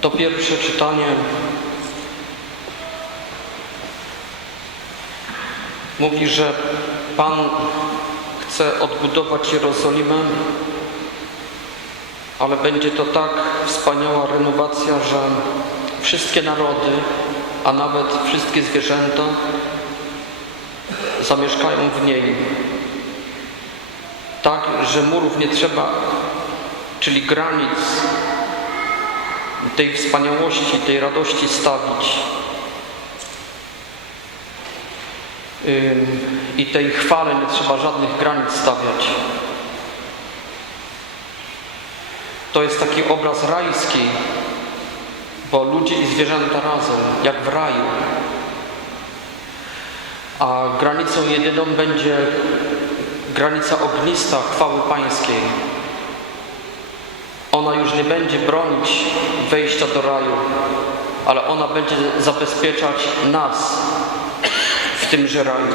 To pierwsze czytanie mówi, że Pan chce odbudować Jerozolimę, ale będzie to tak wspaniała renowacja, że wszystkie narody, a nawet wszystkie zwierzęta zamieszkają w niej. Tak, że murów nie trzeba, czyli granic tej wspaniałości, tej radości stawić. I tej chwale nie trzeba żadnych granic stawiać. To jest taki obraz rajski, bo ludzie i zwierzęta razem, jak w raju. A granicą jedyną będzie granica ognista chwały Pańskiej. Ona już nie będzie bronić wejścia do raju, ale ona będzie zabezpieczać nas w tymże raju.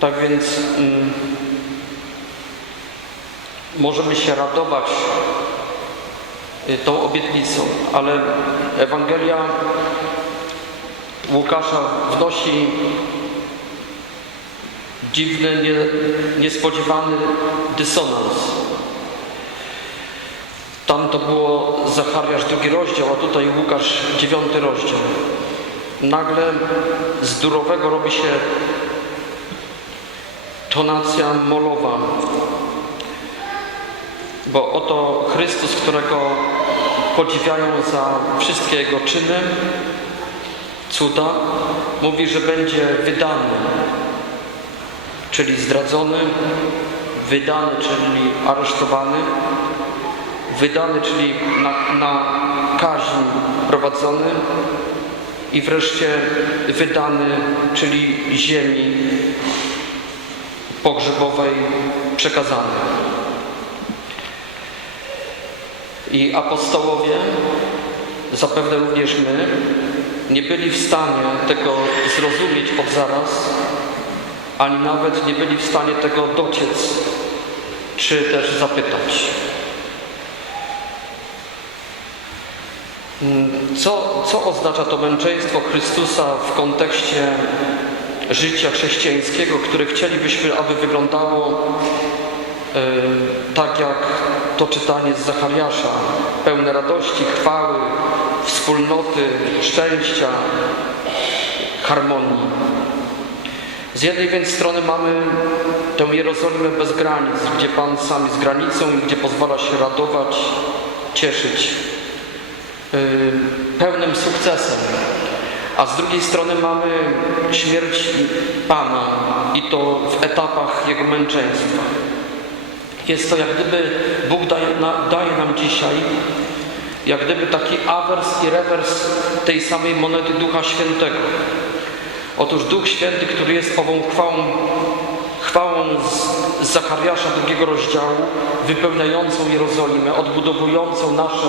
Tak więc mm, możemy się radować y, tą obietnicą, ale Ewangelia Łukasza wnosi dziwny, nie, niespodziewany dysonans. Tam to było Zachariasz drugi rozdział, a tutaj Łukasz dziewiąty rozdział. Nagle z durowego robi się tonacja molowa, bo oto Chrystus, którego podziwiają za wszystkie Jego czyny, cuda, mówi, że będzie wydany, czyli zdradzony, wydany, czyli aresztowany, wydany, czyli na, na kaźń prowadzony i wreszcie wydany, czyli ziemi pogrzebowej przekazany. I apostołowie, zapewne również my, nie byli w stanie tego zrozumieć od zaraz, ani nawet nie byli w stanie tego dociec, czy też zapytać. Co, co oznacza to męczeństwo Chrystusa w kontekście życia chrześcijańskiego, które chcielibyśmy, aby wyglądało e, tak jak to czytanie z Zachariasza, pełne radości, chwały, wspólnoty, szczęścia, harmonii. Z jednej więc strony mamy tę Jerozolimę bez granic, gdzie Pan sam jest granicą i gdzie pozwala się radować, cieszyć yy, pełnym sukcesem. A z drugiej strony mamy śmierć Pana i to w etapach Jego męczeństwa. Jest to jak gdyby Bóg daje, na, daje nam dzisiaj jak gdyby taki awers i rewers tej samej monety Ducha Świętego. Otóż Duch Święty, który jest ową chwałą, chwałą z, Zachariasza drugiego rozdziału, wypełniającą Jerozolimę, odbudowującą nasze,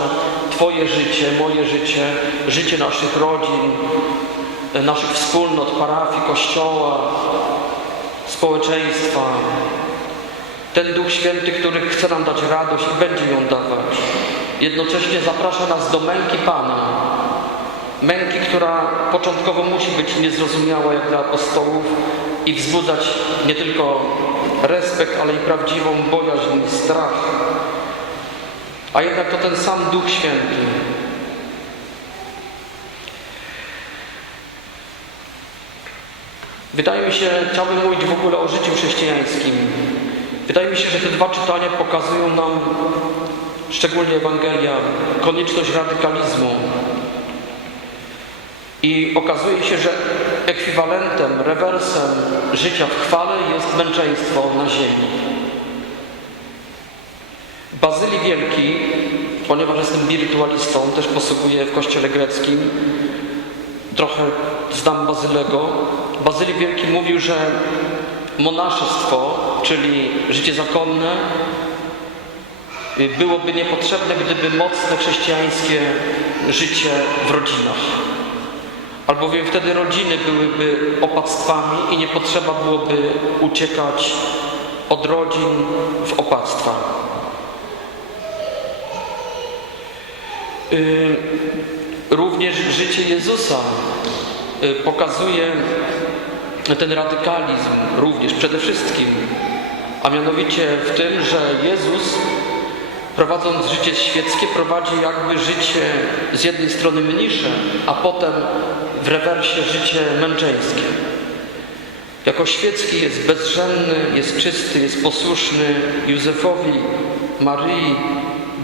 Twoje życie, moje życie, życie naszych rodzin, naszych wspólnot, parafii, kościoła, społeczeństwa. Ten Duch Święty, który chce nam dać radość i będzie ją dawać. Jednocześnie zaprasza nas do męki Pana. Męki, która początkowo musi być niezrozumiała jak dla apostołów i wzbudzać nie tylko respekt, ale i prawdziwą bojaźń, strach. A jednak to ten sam Duch Święty. Wydaje mi się, chciałbym mówić w ogóle o życiu chrześcijańskim. Wydaje mi się, że te dwa czytania pokazują nam, szczególnie Ewangelia, konieczność radykalizmu. I okazuje się, że ekwiwalentem, rewersem życia w chwale jest męczeństwo na ziemi. Bazyli Wielki, ponieważ jestem wirtualistą, też posługuję w kościele greckim, trochę znam Bazylego. Bazyli Wielki mówił, że monaszystwo, czyli życie zakonne, byłoby niepotrzebne, gdyby mocne chrześcijańskie życie w rodzinach albowiem wtedy rodziny byłyby opactwami i nie potrzeba byłoby uciekać od rodzin w opactwa. Również życie Jezusa y, pokazuje ten radykalizm również przede wszystkim, a mianowicie w tym, że Jezus prowadząc życie świeckie prowadzi jakby życie z jednej strony mniejsze, a potem w rewersie życie męczeńskie. Jako świecki jest bezrzędny, jest czysty, jest posłuszny Józefowi, Maryi,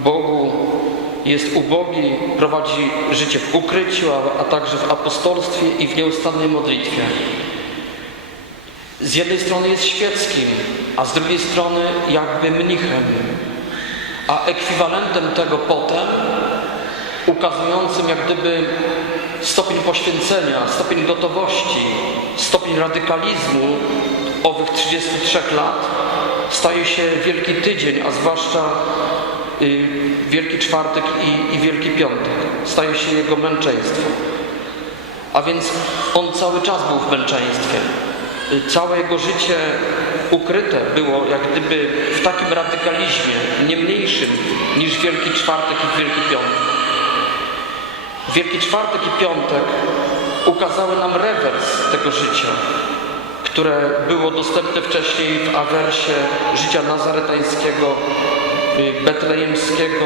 Bogu, jest ubogi, prowadzi życie w ukryciu, a, a także w apostolstwie i w nieustannej modlitwie. Z jednej strony jest świeckim, a z drugiej strony jakby mnichem, a ekwiwalentem tego potem, ukazującym jak gdyby stopień poświęcenia, stopień gotowości, stopień radykalizmu owych 33 lat, staje się Wielki Tydzień, a zwłaszcza y, Wielki Czwartek i, i Wielki Piątek. Staje się jego męczeństwo. A więc on cały czas był w męczeństwie. Y, Całe jego życie ukryte było jak gdyby w takim radykalizmie, nie mniejszym niż Wielki Czwartek i Wielki Piątek. Wielki Czwartek i Piątek ukazały nam rewers tego życia, które było dostępne wcześniej w awersie życia nazaretańskiego, y, betlejemskiego,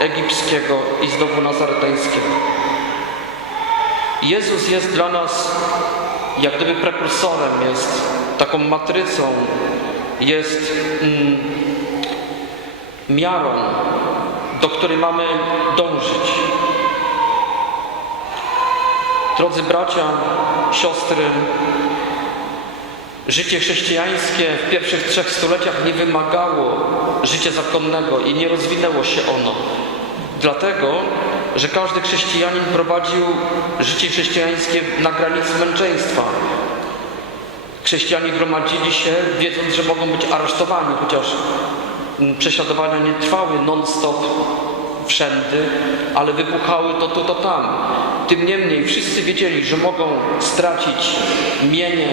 egipskiego i znowu nazaretańskiego. Jezus jest dla nas jak gdyby prekursorem, jest taką matrycą, jest mm, miarą, do której mamy dążyć. Drodzy bracia, siostry, życie chrześcijańskie w pierwszych trzech stuleciach nie wymagało życia zakonnego i nie rozwinęło się ono. Dlatego, że każdy chrześcijanin prowadził życie chrześcijańskie na granicy męczeństwa. Chrześcijanie gromadzili się, wiedząc, że mogą być aresztowani, chociaż mm, prześladowania nie trwały non-stop wszędy, ale wybuchały to tu, to tam. Tym niemniej wszyscy wiedzieli, że mogą stracić mienie,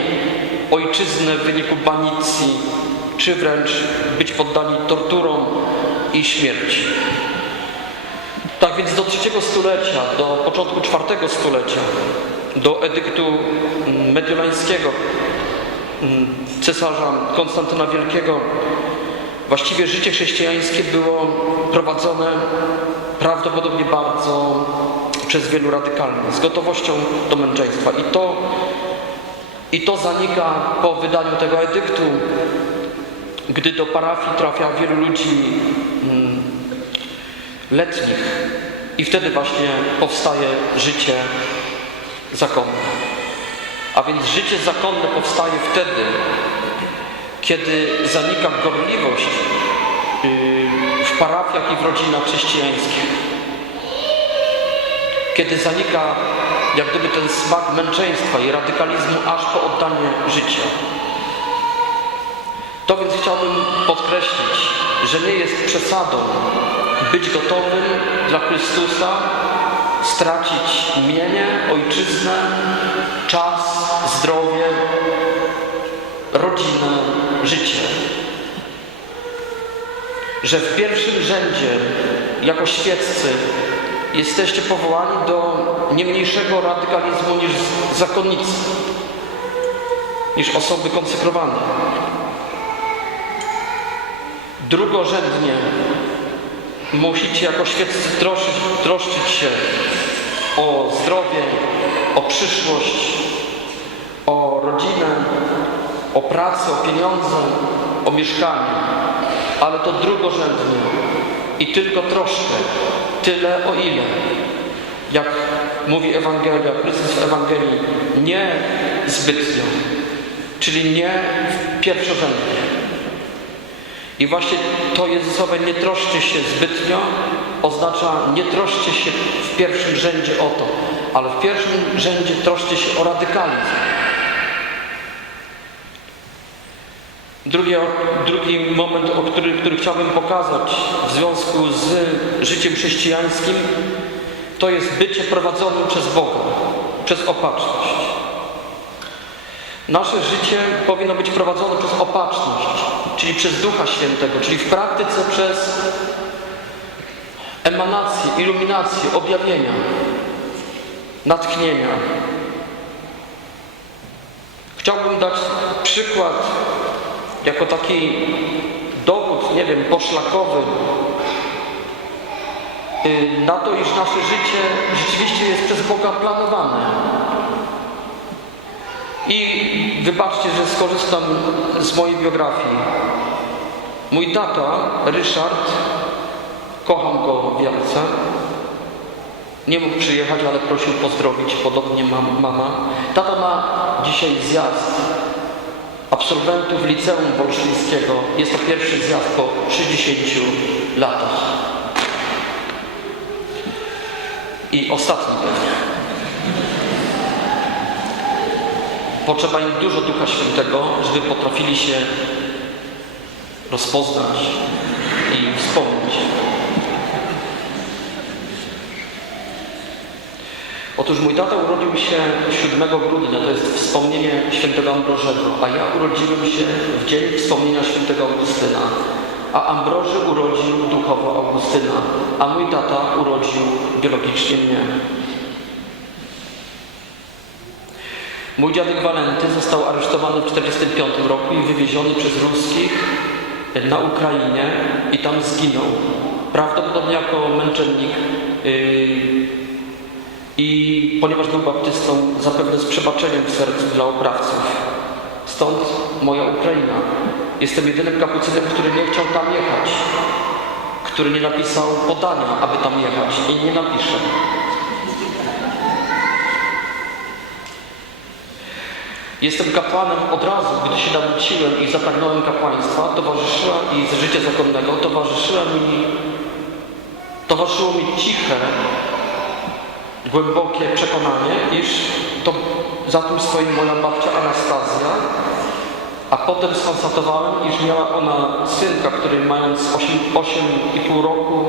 ojczyznę w wyniku banicji, czy wręcz być poddani torturom i śmierci. Tak więc do trzeciego stulecia, do początku czwartego stulecia, do edyktu mm, mediolańskiego mm, cesarza Konstantyna Wielkiego, właściwie życie chrześcijańskie było prowadzone prawdopodobnie bardzo przez wielu radykalnie, z gotowością do męczeństwa. I to, I to zanika po wydaniu tego edyktu, gdy do parafii trafia wielu ludzi mm, letnich. I wtedy właśnie powstaje życie zakonne. A więc życie zakonne powstaje wtedy, kiedy zanika gorliwość yy, w parafiach i w rodzinach chrześcijańskich. Kiedy zanika jak gdyby ten smak męczeństwa i radykalizmu aż po oddanie życia. To więc chciałbym podkreślić, że nie jest przesadą być gotowym dla Chrystusa, stracić mienie, ojczyznę, czas, zdrowie, rodzinę, życie. Że w pierwszym rzędzie, jako świeccy, jesteście powołani do nie mniejszego radykalizmu niż zakonnicy, niż osoby konsekrowane. Drugorzędnie. Musicie jako świeccy troszczyć, troszczyć się o zdrowie, o przyszłość, o rodzinę, o pracę, o pieniądze, o mieszkanie, ale to drugorzędnie i tylko troszkę, tyle o ile, jak mówi Ewangelia, Chrystus w Ewangelii, nie zbytnio, czyli nie pierwszorzędnie. I właśnie to Jezusowe nie troszczy się zbytnio oznacza nie troszcie się w pierwszym rzędzie o to, ale w pierwszym rzędzie troszcie się o radykalizm. Drugi, drugi moment, o który, który chciałbym pokazać w związku z życiem chrześcijańskim, to jest bycie prowadzonym przez Boga, przez opatrzność. Nasze życie powinno być prowadzone przez opatrzność, czyli przez Ducha Świętego, czyli w praktyce przez emanacje, iluminacje, objawienia, natchnienia. Chciałbym dać przykład jako taki dowód, nie wiem, poszlakowy y, na to, iż nasze życie rzeczywiście jest przez Boga planowane. I wybaczcie, że skorzystam z mojej biografii. Mój tata, Ryszard, kocham go wielce, nie mógł przyjechać, ale prosił pozdrowić, podobnie mam, mama. Tata ma dzisiaj zjazd absolwentów liceum wolsztyńskiego. Jest to pierwszy zjazd po 60 latach. I ostatni pewnie. Potrzeba im dużo Ducha Świętego, żeby potrafili się rozpoznać i wspomnieć. Otóż mój tata urodził się 7 grudnia, to jest wspomnienie świętego Ambrożego, a ja urodziłem się w dzień wspomnienia świętego Augustyna, a Ambroży urodził duchowo Augustyna, a mój tata urodził biologicznie mnie. Mój dziadek Walenty został aresztowany w 1945 roku i wywieziony przez ruskich na Ukrainie i tam zginął. Prawdopodobnie jako męczennik. Yy, I ponieważ był baptystą, zapewne z przebaczeniem w sercu dla oprawców. Stąd moja Ukraina. Jestem jedynym kapucynem, który nie chciał tam jechać. Który nie napisał podania, aby tam jechać i nie napisze. Jestem kapłanem od razu, gdy się nawróciłem i zapragnąłem kapłaństwa, towarzyszyła i z życia zakonnego towarzyszyła mi, towarzyszyło mi ciche, głębokie przekonanie, iż to za tym stoi moja babcia Anastazja, a potem skonstatowałem, iż miała ona synka, który mając 8,5 roku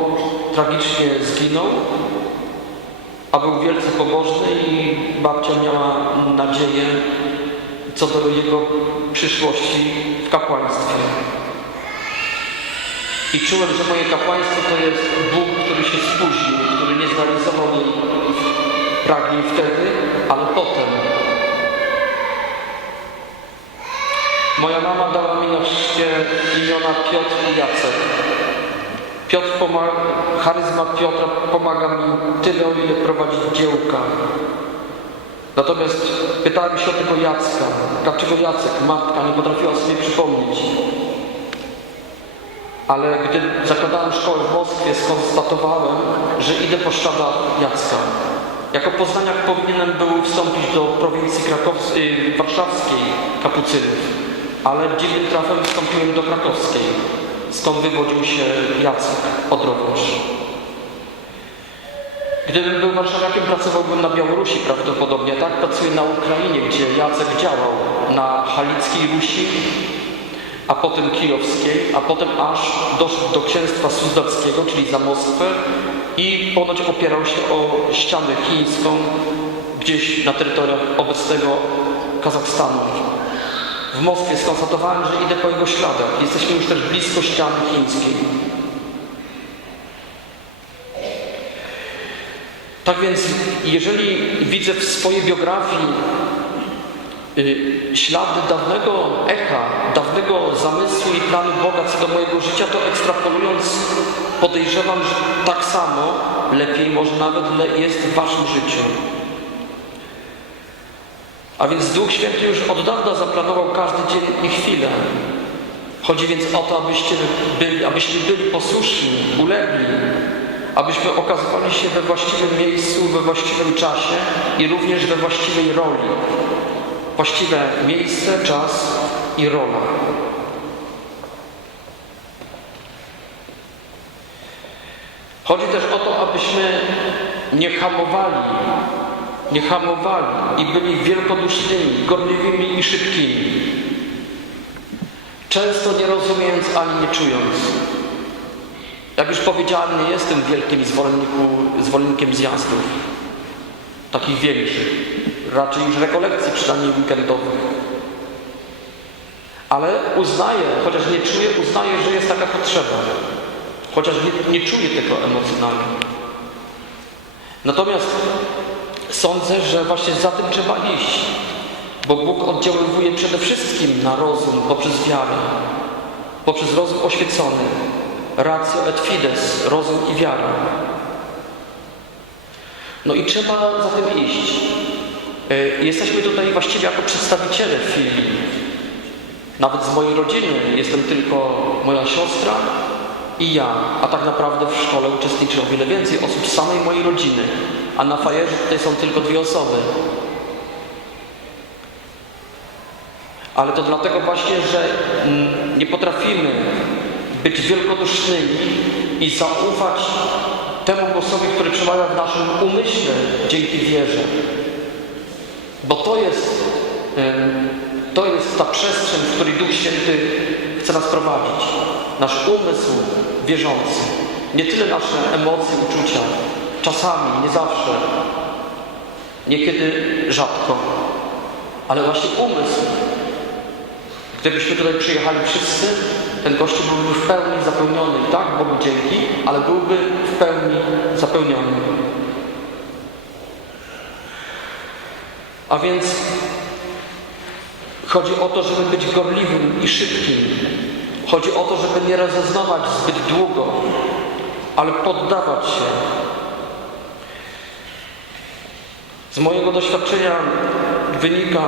tragicznie zginął, a był wielce pobożny i babcia miała nadzieję co do jego przyszłości w kapłaństwie. I czułem, że moje kapłaństwo to jest Bóg, który się spóźnił, który nie zrealizował jej pragnień wtedy, ale potem. Moja mama dała mi na imiona Piotr i Jacek. Piotr pomaga, charyzma Piotra pomaga mi tyle, o ile prowadzić dziełka. Natomiast pytałem się o tego Jacka. Dlaczego Jacek, matka, nie potrafiła sobie przypomnieć? Ale gdy zakładałem szkołę w Moskwie, skonstatowałem, że idę po śladach Jacka. Jako poznaniak powinienem był wstąpić do prowincji krakowskiej, warszawskiej kapucynów, ale dziwnym trafem wstąpiłem do krakowskiej, skąd wywodził się Jacek Odrowicz. Gdybym był warszawiakiem, pracowałbym na Białorusi prawdopodobnie. Tak pracuję na Ukrainie, gdzie Jacek działał na Halickiej Rusi, a potem Kijowskiej, a potem aż doszedł do księstwa Suzdalskiego, czyli za Moskwę i ponoć opierał się o ścianę chińską gdzieś na terytoriach obecnego Kazachstanu. W Moskwie skonstatowałem, że idę po jego śladach. Jesteśmy już też blisko ściany chińskiej. Tak więc, jeżeli widzę w swojej biografii y, ślady dawnego echa, dawnego zamysłu i planu Boga co do mojego życia, to ekstrapolując podejrzewam, że tak samo, lepiej może nawet jest w waszym życiu. A więc Duch Święty już od dawna zaplanował każdy dzień i chwilę. Chodzi więc o to, abyście byli, abyśmy byli posłuszni, ulegli, abyśmy okazywali się we właściwym miejscu, we właściwym czasie i również we właściwej roli. Właściwe miejsce, czas i rola. Chodzi też o to, abyśmy nie hamowali, nie hamowali i byli wielkodusznymi, gorliwymi i szybkimi. Często nie rozumiejąc ani nie czując. Jak już powiedziałem, nie jestem wielkim zwolennikiem zjazdów, takich większych, raczej już rekolekcji przynajmniej weekendowych. Ale uznaję, chociaż nie czuję, uznaję, że jest taka potrzeba. chociaż nie, nie czuję tego emocjonalnie. Natomiast sądzę, że właśnie za tym trzeba iść, bo Bóg oddziaływuje przede wszystkim na rozum poprzez wiarę, poprzez rozum oświecony, ratio et fides, rozum i wiara. No i trzeba za tym iść. Y, Jesteśmy tutaj właściwie jako przedstawiciele filii. Nawet z mojej rodziny jestem tylko moja siostra i ja, a tak naprawdę w szkole uczestniczy o wiele więcej osób z samej mojej rodziny, a na fajerze tutaj są tylko dwie osoby. Ale to dlatego właśnie, że mm, nie potrafimy być wielkodusznymi i zaufać temu głosowi, który przemawia w naszym umyśle dzięki wierze. Bo to jest, to jest ta przestrzeń, w której Duch Święty chce nas prowadzić. Nasz umysł wierzący. Nie tyle nasze emocje, uczucia. Czasami, nie zawsze. Niekiedy rzadko. Ale właśnie umysł. Gdybyśmy tutaj przyjechali wszyscy, ten kościół byłby w pełni zapełniony. Tak, Bogu dzięki, ale byłby w pełni zapełniony. A więc chodzi o to, żeby być gorliwym i szybkim. Chodzi o to, żeby nie rozeznawać zbyt długo, ale poddawać się. Z mojego doświadczenia wynika,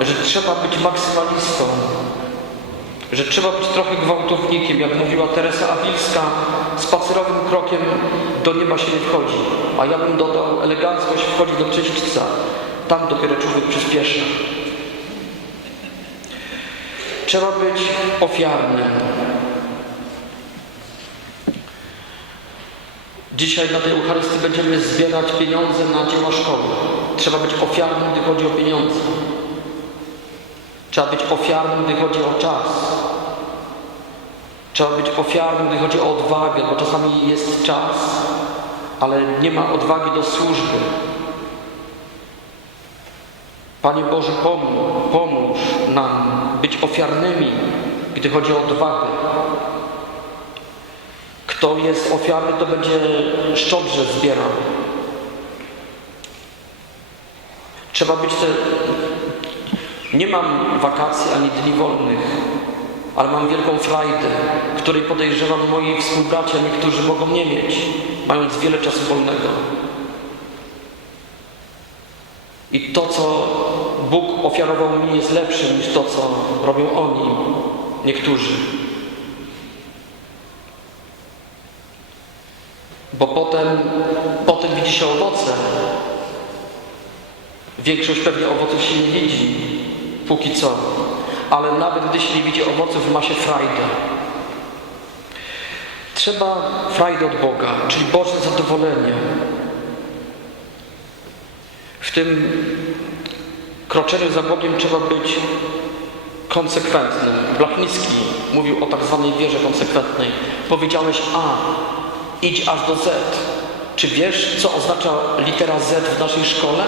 że trzeba być maksymalistą, że trzeba być trochę gwałtownikiem, jak mówiła Teresa Awilska, spacerowym krokiem do nieba się nie wchodzi, a ja bym dodał, elegancko się wchodzi do czyśćca, tam dopiero człowiek przyspiesza. Trzeba być ofiarnym. Dzisiaj na tej Eucharystii będziemy zbierać pieniądze na dzieła szkoły. Trzeba być ofiarnym, gdy chodzi o pieniądze. Trzeba być ofiarnym, gdy chodzi o czas. Trzeba być ofiarnym, gdy chodzi o odwagę, bo czasami jest czas, ale nie ma odwagi do służby. Panie Boże, pomóż, pomóż nam być ofiarnymi, gdy chodzi o odwagę. Kto jest ofiarny, to będzie szczodrze zbierał. Trzeba być te... Nie mam wakacji ani dni wolnych, ale mam wielką frajdę, której podejrzewam moi współbracia, niektórzy mogą nie mieć, mając wiele czasu wolnego. I to, co Bóg ofiarował mi, jest lepsze niż to, co robią oni, niektórzy. Bo potem, potem widzi się owoce. Większość pewnie owoców się nie widzi, póki co. Ale nawet gdy się nie widzi owoców, ma się frajdę. Trzeba frajdę od Boga, czyli Boże zadowolenie. W tym kroczeniu za Bogiem trzeba być konsekwentnym. Blachnicki mówił o tak zwanej wierze konsekwentnej. Powiedziałeś A, idź aż do Z. Czy wiesz, co oznacza litera Z w naszej szkole?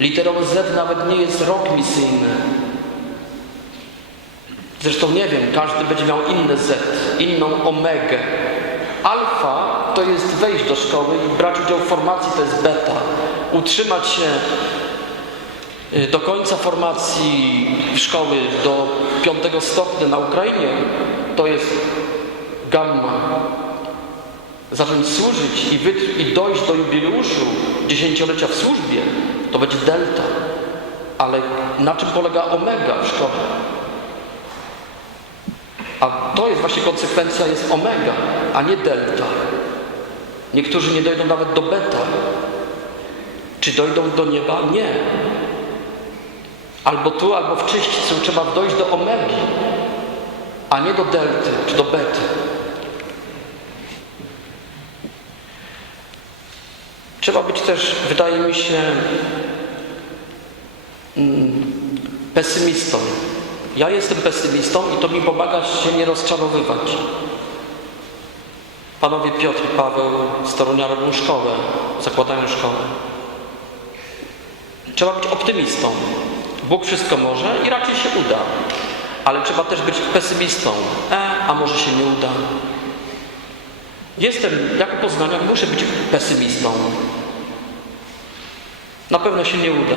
Literą Z nawet nie jest rok misyjny. Zresztą nie wiem, każdy będzie miał inne Z, inną omegę. Alfa to jest wejść do szkoły i brać udział w formacji, to jest beta. Utrzymać się y, do końca formacji szkoły, do piątego stopnia na Ukrainie, to jest gamma. Zacząć służyć i, i dojść do jubileuszu dziesięciolecia w służbie, to będzie delta. Ale na czym polega omega w szkole? A to jest właśnie konsekwencja, jest omega, a nie delta. Niektórzy nie dojdą nawet do beta. Czy dojdą do nieba? Nie. Albo tu, albo w czyśćcu trzeba dojść do omegi, a nie do delty czy do bety. Trzeba być też, wydaje mi się, mm, pesymistą. Ja jestem pesymistą i to mi pomaga się nie rozczarowywać. Panowie Piotr i Paweł z Torunia robią szkołę, zakładają szkołę. Trzeba być optymistą. Bóg wszystko może i raczej się uda. Ale trzeba też być pesymistą. E, a może się nie uda. Jestem, jako poznaniak, muszę być pesymistą. Na pewno się nie uda.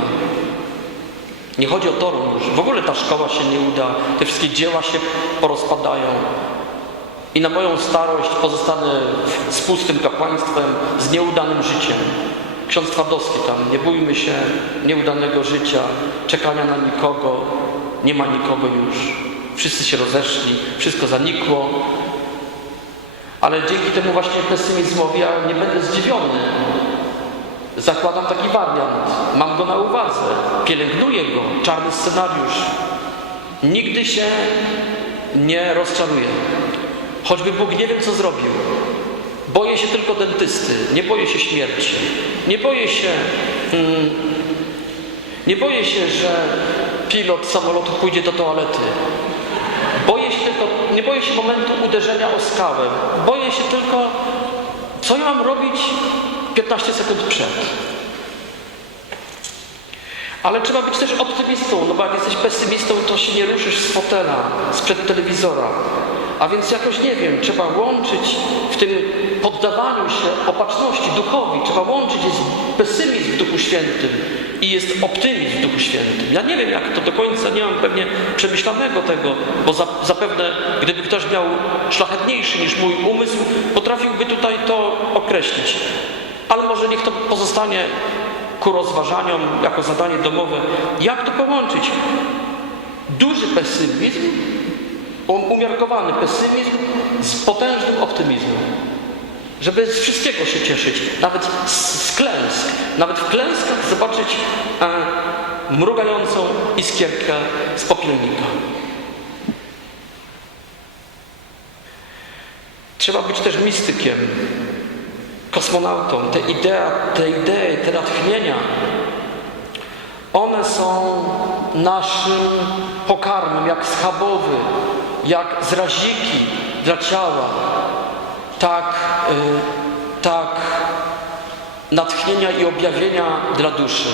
Nie chodzi o to już. W ogóle ta szkoła się nie uda. Te wszystkie dzieła się porozpadają. I na moją starość pozostanę z pustym kapłaństwem, z nieudanym życiem. Ksiądz Twardowski tam, nie bójmy się nieudanego życia, czekania na nikogo. Nie ma nikogo już. Wszyscy się rozeszli, wszystko zanikło. Ale dzięki temu właśnie pesymizmowi ja nie będę zdziwiony. Zakładam taki wariant. Mam go na uwadze. Pielęgnuję go. Czarny scenariusz. Nigdy się nie rozczaruję. Choćby Bóg nie wiem, co zrobił. Boję się tylko dentysty. Nie boję się śmierci. Nie boję się... Mm, nie boję się, że pilot samolotu pójdzie do toalety. Boję się tylko, nie boję się momentu uderzenia o skałę. Boję się tylko, co ja mam robić 15 sekund przed. Ale trzeba być też optymistą, no bo jak jesteś pesymistą, to się nie ruszysz z fotela, sprzed telewizora. A więc jakoś, nie wiem, trzeba łączyć w tym poddawaniu się opatrzności duchowi, trzeba łączyć jest pesymizm w Duchu Świętym i jest optymizm w Duchu Świętym. Ja nie wiem, jak to do końca, nie mam pewnie przemyślanego tego, bo za, zapewne, gdyby ktoś miał szlachetniejszy niż mój umysł, potrafiłby tutaj to określić. Ale może niech to pozostanie ku rozważaniom jako zadanie domowe. Jak to połączyć? Duży pesymizm, umiarkowany pesymizm z potężnym optymizmem. Żeby z wszystkiego się cieszyć, nawet z, z klęsk. Nawet w klęskach zobaczyć e, mrugającą iskierkę z popielnika. Trzeba być też mistykiem, kosmonautą. Te idee, te idee, te natchnienia, one są naszym pokarmem, jak schabowy, jak zraziki dla ciała, tak, y, tak natchnienia i objawienia dla duszy.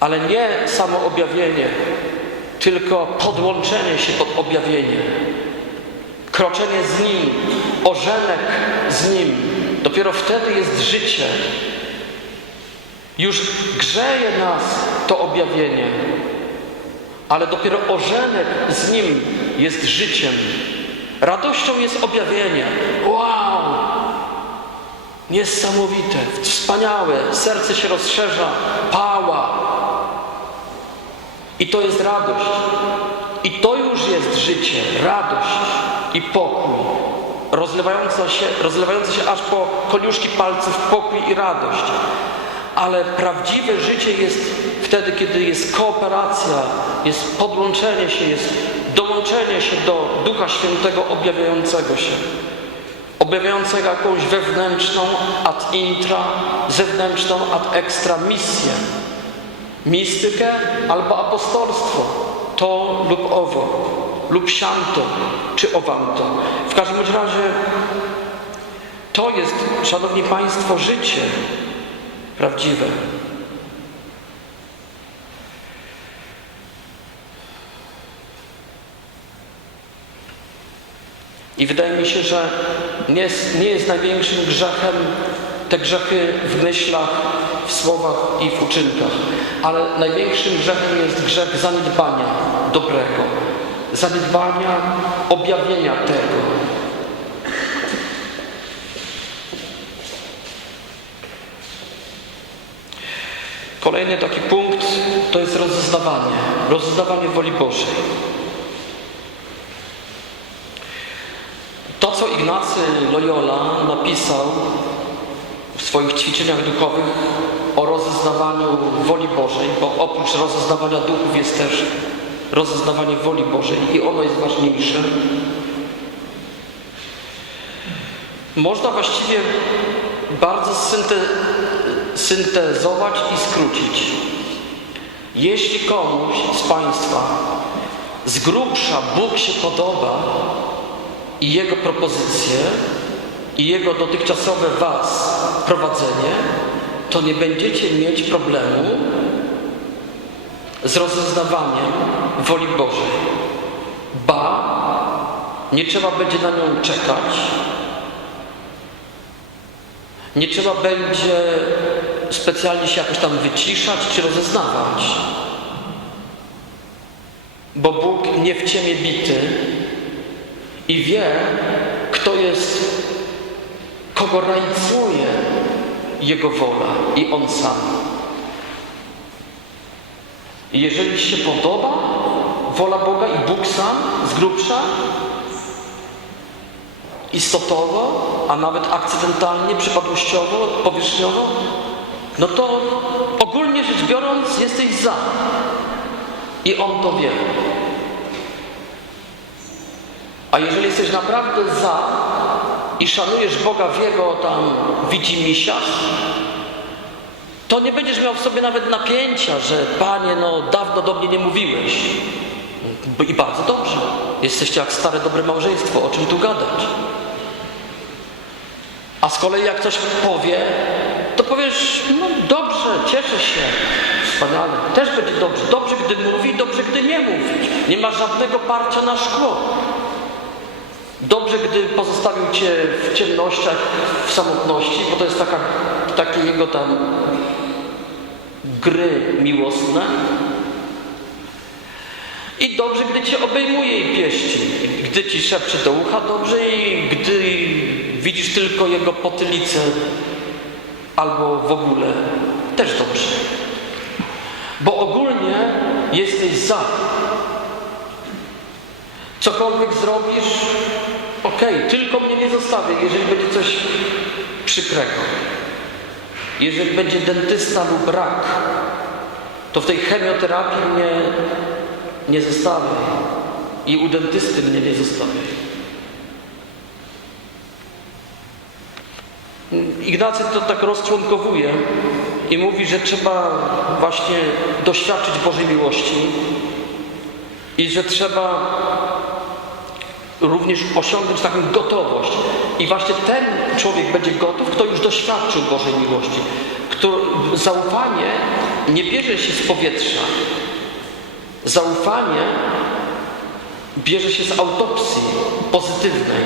Ale nie samo objawienie, tylko podłączenie się pod objawienie. Kroczenie z Nim, ożenek z Nim. Dopiero wtedy jest życie. Już grzeje nas to objawienie, ale dopiero ożenek z Nim jest życiem. Radością jest objawienie. Wow! Niesamowite, wspaniałe, serce się rozszerza, pała. I to jest radość. I to już jest życie, radość i pokój. Rozlewająca się, rozlewające się aż po koniuszki palców pokój i radość. Ale prawdziwe życie jest wtedy, kiedy jest kooperacja, jest podłączenie się, jest dołączenie się do Ducha Świętego objawiającego się. Objawiającego jakąś wewnętrzną ad intra, zewnętrzną ad extra misję. Mistykę albo apostolstwo. To lub owo, lub sianto, czy owanto. W każdym razie to jest, Szanowni Państwo, życie prawdziwe. I wydaje mi się, że nie jest, nie jest największym grzechem te grzechy w myślach, w słowach i w uczynkach, ale największym grzechem jest grzech zaniedbania dobrego, zaniedbania objawienia tego. Kolejny taki punkt to jest rozeznawanie, rozeznawanie woli Bożej. To, co Ignacy Loyola napisał w swoich ćwiczeniach duchowych o rozeznawaniu woli Bożej, bo oprócz rozeznawania duchów jest też rozeznawanie woli Bożej i ono jest ważniejsze. Można właściwie bardzo synte, syntezować i skrócić. Jeśli komuś z Państwa z grubsza Bóg się podoba i Jego propozycje i Jego dotychczasowe Was prowadzenie, to nie będziecie mieć problemu z rozeznawaniem woli Bożej. Ba, Nie trzeba będzie na nią czekać. Nie trzeba będzie specjalnie się jakoś tam wyciszać czy rozeznawać. Bo Bóg nie w ciemię bity i wie, kto jest, kogo realizuje Jego wola i On sam. I jeżeli się podoba wola Boga i Bóg sam z grubsza, istotowo, a nawet akcydentalnie, przypadłościowo, powierzchniowo, no to ogólnie rzecz biorąc jesteś za. I On to wie. A jeżeli jesteś naprawdę za i szanujesz Boga w Jego tam widzimisiach, to nie będziesz miał w sobie nawet napięcia, że Panie, no dawno do mnie nie mówiłeś. I bardzo dobrze. Jesteście jak stare, dobre małżeństwo. O czym tu gadać? A z kolei jak ktoś powie, to powiesz, no dobrze, cieszę się, wspaniale, też będzie dobrze. Dobrze, gdy mówi, dobrze, gdy nie mówi. Nie ma żadnego parcia na szkło. Dobrze, gdy pozostawił Cię w ciemnościach, w samotności, bo to jest taka, takie jego tam gry miłosne. I dobrze, gdy Cię obejmuje i pieści. Gdy Ci szepcze do ucha dobrze i gdy widzisz tylko Jego potylicę albo w ogóle też dobrze. Bo ogólnie jesteś za. Cokolwiek zrobisz, okej, tylko mnie nie zostawię, jeżeli będzie coś przykrego. Jeżeli będzie dentysta lub rak, to w tej chemioterapii mnie nie zostawiaj. I u dentysty mnie nie zostawiaj. Ignacy to tak rozczłonkowuje i mówi, że trzeba właśnie doświadczyć Bożej miłości i że trzeba również osiągnąć taką gotowość. I właśnie ten człowiek będzie gotów, kto już doświadczył Bożej miłości. Kto, zaufanie nie bierze się z powietrza. Zaufanie bierze się z autopsji pozytywnej.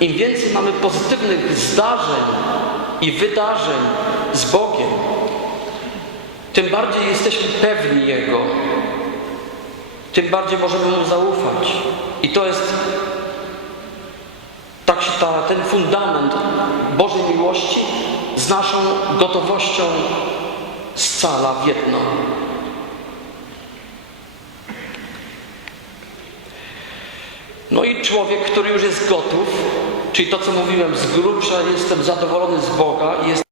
Im więcej mamy pozytywnych zdarzeń i wydarzeń z Bogiem, tym bardziej jesteśmy pewni Jego. Tym bardziej możemy Mu zaufać. I to jest tak się ta, ten fundament Bożej miłości z naszą gotowością scala w jedno. No i człowiek, który już jest gotów, czyli to co mówiłem z grubsza, jestem zadowolony z Boga i jest